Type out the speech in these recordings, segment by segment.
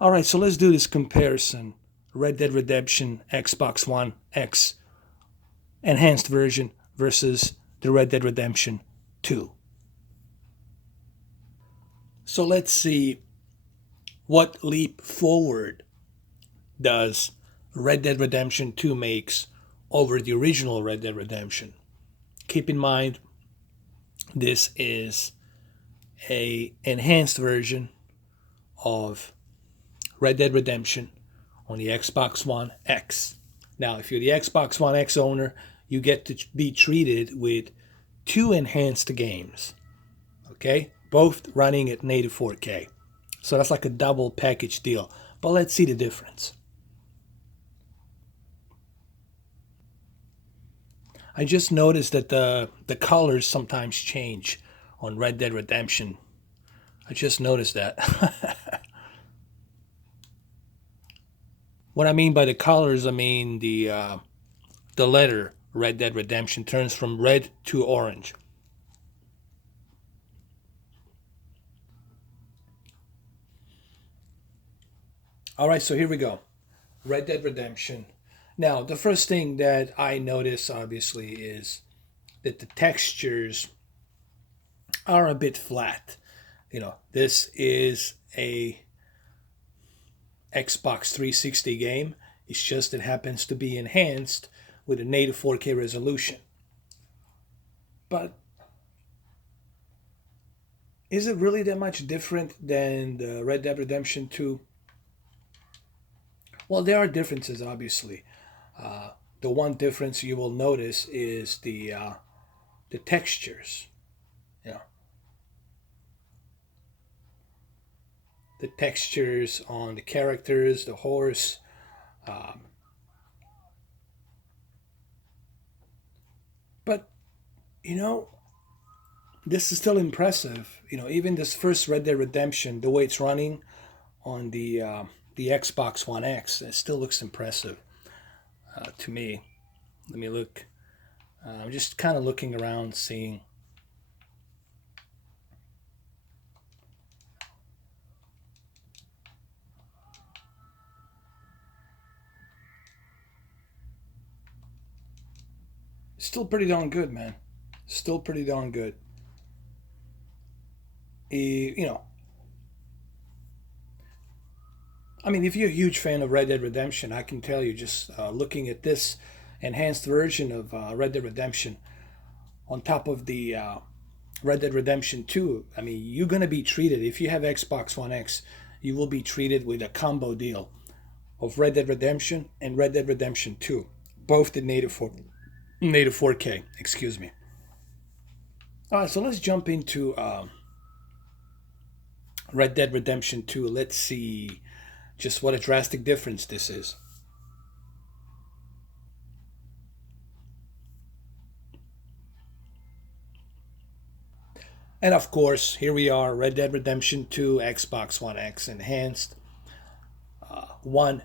All right, so let's do this comparison. Red Dead Redemption Xbox One X enhanced version versus the Red Dead Redemption 2. So let's see what leap forward does Red Dead Redemption 2 makes over the original Red Dead Redemption. Keep in mind, this is a enhanced version of Red Dead Redemption on the Xbox One X. Now, if you're the Xbox One X owner, you get to be treated with two enhanced games, okay? Both running at native 4K. So that's like a double package deal. But let's see the difference. I just noticed that the colors sometimes change on Red Dead Redemption. I just noticed that. What I mean by the colors, I mean the letter Red Dead Redemption turns from red to orange. All right, so here we go. Red Dead Redemption. Now, the first thing that I notice, obviously, is that the textures are a bit flat. This is a Xbox 360 game. It's just it happens to be enhanced with a native 4K resolution. But is it really that much different than the Red Dead Redemption 2? Well, there are differences, obviously. The one difference you will notice is the textures. You know, the textures on the characters, the horse. Um, but you know, this is still impressive. Even this first Red Dead Redemption, the way it's running on the Xbox One X, it still looks impressive to me. Let me look. I'm just kind of looking around, seeing. Still pretty darn good, man. Still pretty darn good. Eh, You know, I mean, if you're a huge fan of Red Dead Redemption, I can tell you just looking at this enhanced version of Red Dead Redemption on top of the Red Dead Redemption 2, I mean, you're going to be treated, if you have Xbox One X, you will be treated with a combo deal of Red Dead Redemption and Red Dead Redemption 2, both the native 4K, excuse me. All right, so let's jump into Red Dead Redemption 2. Let's see just what a drastic difference this is. And of course, here we are, Red Dead Redemption 2, Xbox One X enhanced. One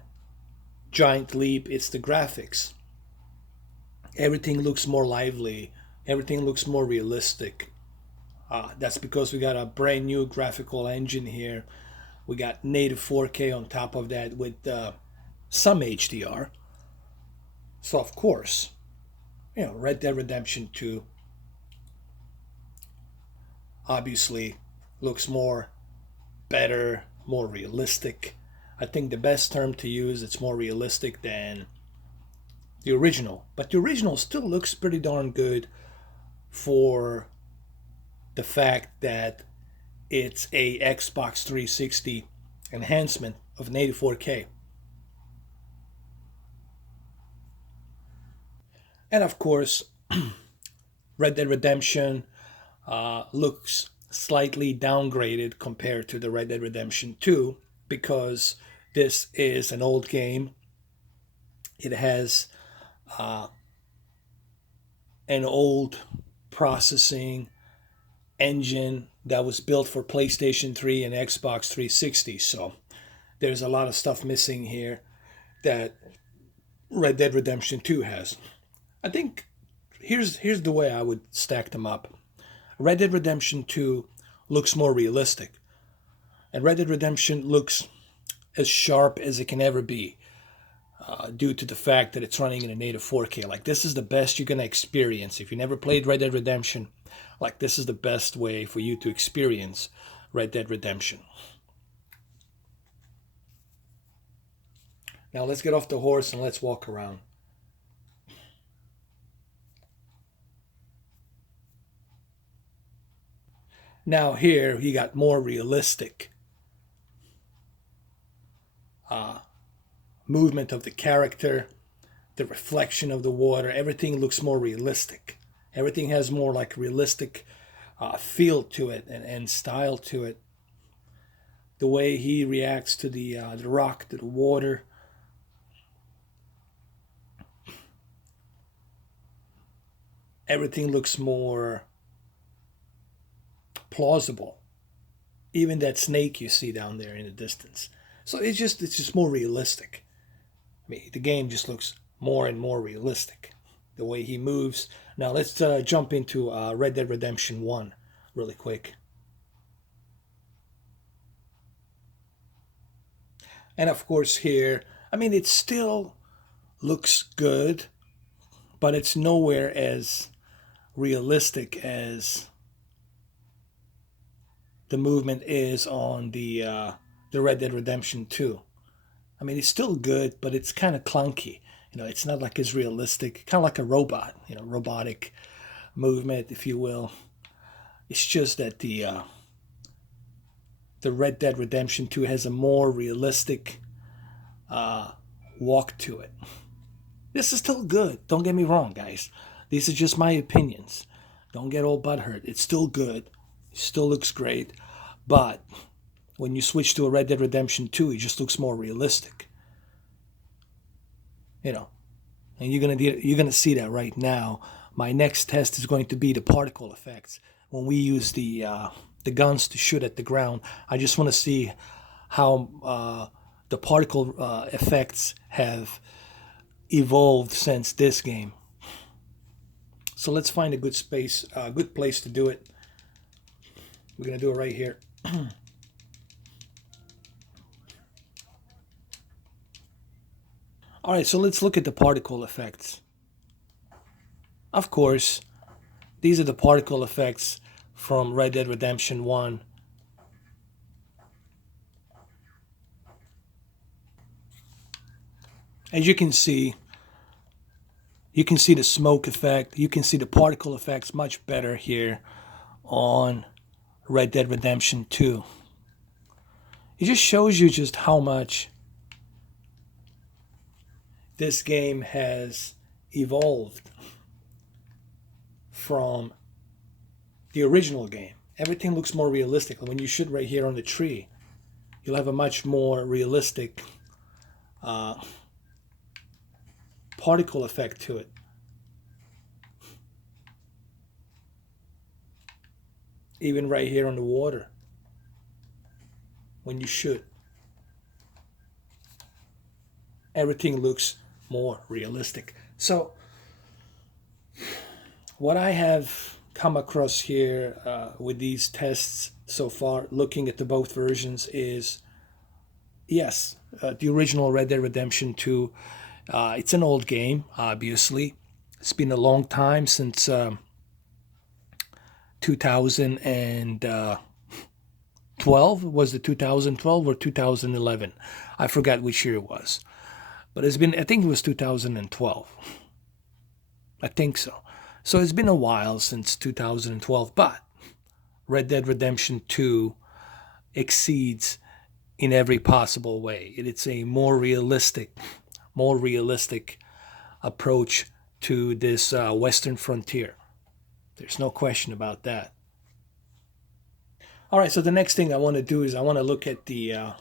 giant leap, it's the graphics. Everything looks more lively, everything looks more realistic. That's because we got a brand new graphical engine here. We got native 4K on top of that with some HDR. So, of course, Red Dead Redemption 2 obviously looks more better, more realistic. I think the best term to use, it's more realistic than the original. But the original still looks pretty darn good for the fact that it's a Xbox 360 enhancement of native 4K. And of course, Red Dead Redemption looks slightly downgraded compared to the Red Dead Redemption 2 because this is an old game. It has uh, an old processing engine that was built for PlayStation 3 and Xbox 360. So there's a lot of stuff missing here that Red Dead Redemption 2 has. I think here's the way I would stack them up. Red Dead Redemption 2 looks more realistic, and Red Dead Redemption looks as sharp as it can ever be, due to the fact that it's running in a native 4K. Like, this is the best you're gonna experience. If you never played Red Dead Redemption, like, this is the best way for you to experience Red Dead Redemption. Now let's get off the horse and let's walk around. Now here you got more realistic movement of the character, the reflection of the water. Everything looks more realistic. Everything has more like realistic feel to it and style to it. The way he reacts to the rock, to the water. Everything looks more plausible. Even that snake you see down there in the distance. So it's just more realistic. I mean, the game just looks more and more realistic. The way he moves. Now let's jump into Red Dead Redemption 1 really quick. And of course here, I mean, it still looks good, but it's nowhere as realistic as the movement is on the Red Dead Redemption 2. I mean, it's still good, but it's kind of clunky. It's not like as realistic, kind of like a robot, robotic movement, if you will. It's just that the Red Dead Redemption 2 has a more realistic uh, walk to it. This is still good. Don't get me wrong, guys. These are just my opinions. Don't get all butthurt. It's still good. It still looks great. But when you switch to a Red Dead Redemption 2, it just looks more realistic. You know, and you're gonna see that right now. My next test is going to be the particle effects. When we use the guns to shoot at the ground, I just want to see how the particle effects have evolved since this game. So let's find a good space, a good place to do it. We're gonna do it right here. All right, so let's look at the particle effects. Of course, these are the particle effects from Red Dead Redemption 1. As you can see the smoke effect, you can see the particle effects much better here on Red Dead Redemption 2. It just shows you just how much this game has evolved from the original game. Everything looks more realistic. When you shoot right here on the tree, you'll have a much more realistic particle effect to it. Even right here on the water, when you shoot, everything looks more realistic. So, what I have come across here with these tests so far, looking at the both versions, is yes, the original Red Dead Redemption 2. It's an old game, obviously. It's been a long time since 2012. Was it 2012 or 2011? I forgot which year it was. But it's been, I think it was 2012. I think so. So it's been a while since 2012, but Red Dead Redemption 2 exceeds in every possible way. It's a more realistic approach to this Western frontier. There's no question about that. All right, so the next thing I want to do is I want to look at the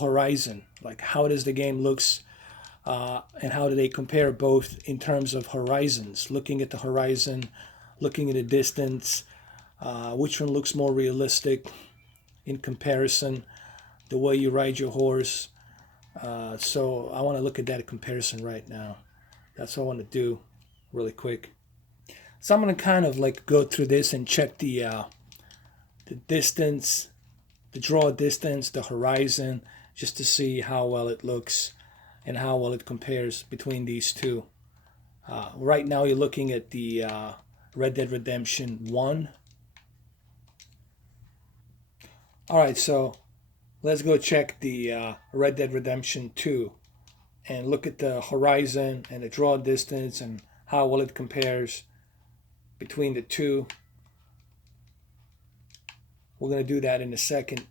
horizon, like how does the game looks, and how do they compare both in terms of horizons? Looking at the horizon, looking at the distance, which one looks more realistic in comparison? The way you ride your horse. So I want to look at that comparison right now. That's what I want to do, really quick. So I'm gonna kind of like go through this and check the distance the draw distance, the horizon, just to see how well it looks and how well it compares between these two. Right now, you're looking at the Red Dead Redemption 1. All right, so let's go check the Red Dead Redemption 2 and look at the horizon and the draw distance and how well it compares between the two. We're going to do that in a second.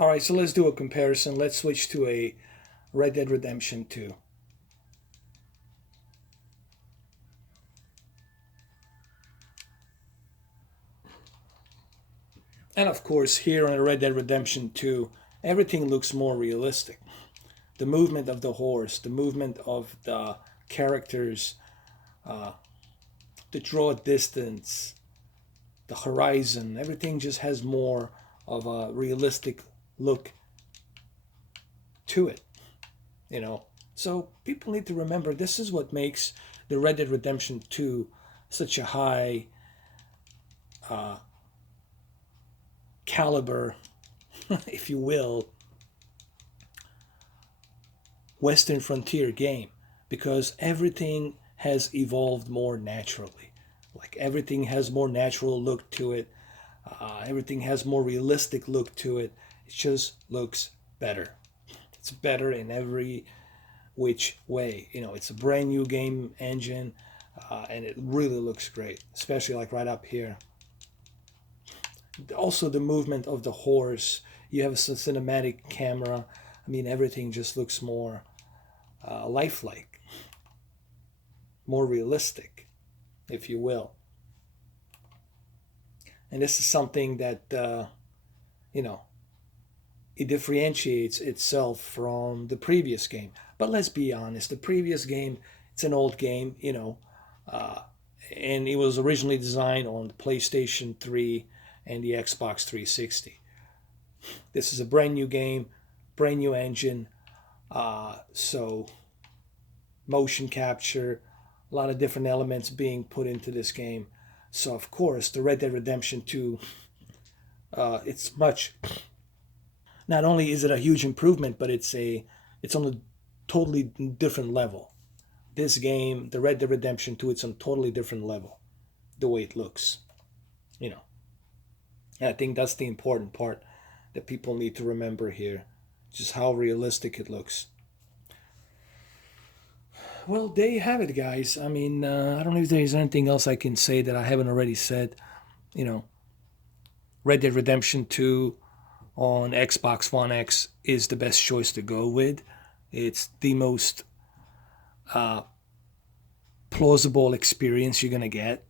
All right, so let's do a comparison. Let's switch to a Red Dead Redemption 2. And of course, here on Red Dead Redemption 2, everything looks more realistic. The movement of the horse, the movement of the characters, the draw distance, the horizon, everything just has more of a realistic look to it, you know. So people need to remember this is what makes the Red Dead Redemption 2 such a high caliber, if you will, Western frontier game, because everything has evolved more naturally. Like everything has more natural look to it. Everything has more realistic look to it. It just looks better. It's better in every which way. You know, it's a brand new game engine, and it really looks great, especially like right up here. Also, the movement of the horse. You have a cinematic camera. I mean, everything just looks more lifelike, more realistic, if you will. And this is something that you know, it differentiates itself from the previous game. But let's be honest, the previous game, it's an old game, you know, uh, and it was originally designed on the PlayStation 3 and the Xbox 360. This is a brand new game, brand new engine, so motion capture, a lot of different elements being put into this game. So of course, the Red Dead Redemption 2, it's much. Not only is it a huge improvement, but it's on a totally different level. This game, the Red Dead Redemption 2, it's on a totally different level. The way it looks, you know. And I think that's the important part that people need to remember here, just how realistic it looks. Well, there you have it, guys. I mean, I don't know if there's anything else I can say that I haven't already said. You know, Red Dead Redemption 2 on Xbox One X is the best choice to go with. It's the most plausible experience you're going to get.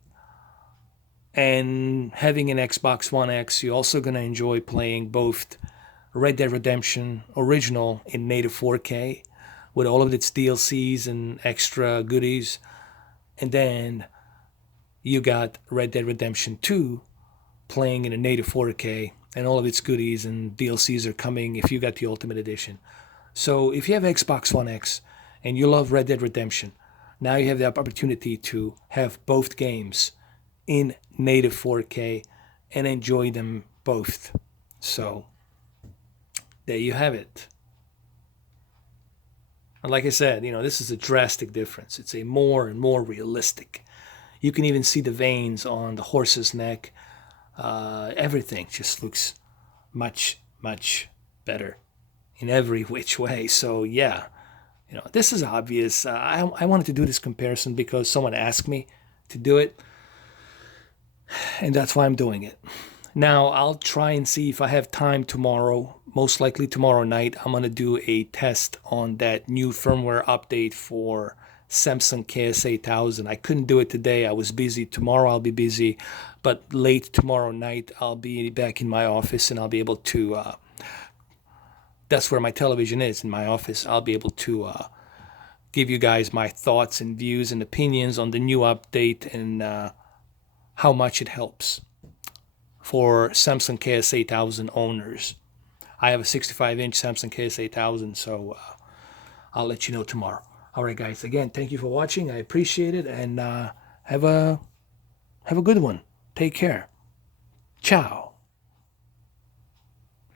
And having an Xbox One X, you're also going to enjoy playing both Red Dead Redemption Original in native 4K with all of its DLCs and extra goodies. And then you got Red Dead Redemption 2 playing in a native 4K, and all of its goodies and DLCs are coming if you got the Ultimate Edition. So if you have Xbox One X and you love Red Dead Redemption, now you have the opportunity to have both games in native 4K and enjoy them both. So there you have it. And like I said, you know, this is a drastic difference. It's a more and more realistic. You can even see the veins on the horse's neck. Everything just looks much, much better in every which way. So yeah, you know, this is obvious. I wanted to do this comparison because someone asked me to do it, and that's why I'm doing it. Now I'll try and see if I have time tomorrow. Most likely tomorrow night, I'm gonna do a test on that new firmware update for Samsung KS8000. I couldn't do it today. I was busy. Tomorrow I'll be busy, but late tomorrow night I'll be back in my office and I'll be able to that's where my television is, in my office. I'll be able to give you guys my thoughts and views and opinions on the new update and how much it helps for Samsung KS8000 owners. I have a 65-inch Samsung KS8000, so I'll let you know tomorrow. All right, guys. Again, thank you for watching. I appreciate it, and have a good one. Take care. Ciao.